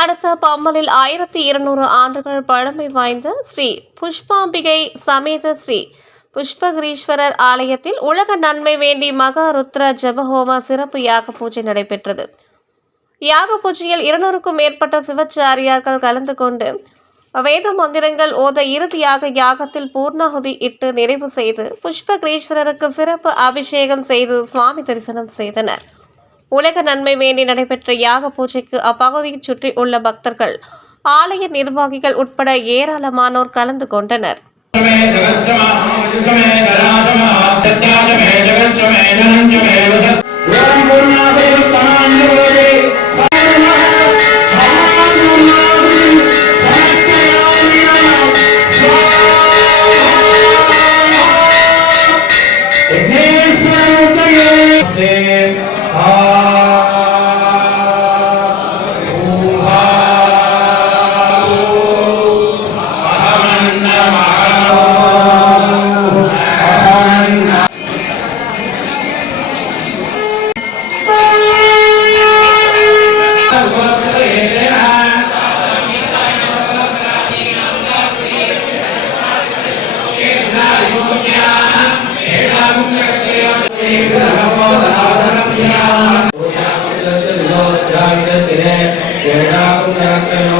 அடுத்த பம்மலில் 1200 ஆண்டுகள் பழமை வாய்ந்த ஸ்ரீ புஷ்பாம்பிகை சமேத ஸ்ரீ புஷ்பகிரீஸ்வரர் ஆலயத்தில் உலக நன்மை வேண்டி மகா ருத்ர ஜபஹோம சிறப்பு யாக பூஜை நடைபெற்றது. யாக பூஜையில் 200க்கும் மேற்பட்ட சிவாச்சாரியார்கள் கலந்து கொண்டு வேத மந்திரங்கள் ஓத இறுதியாக யாகத்தில் பூர்ணாகுதி இட்டு நிறைவு செய்து புஷ்பகிரீஸ்வரருக்கு சிறப்பு அபிஷேகம் செய்து சுவாமி தரிசனம் செய்தனர். உலக நன்மை வேண்டி நடைபெற்ற யாக பூஜைக்கு அப்பகுதியை சுற்றி உள்ள பக்தர்கள், ஆலய நிர்வாகிகள் உட்பட ஏராளமானோர் கலந்து கொண்டனர். Share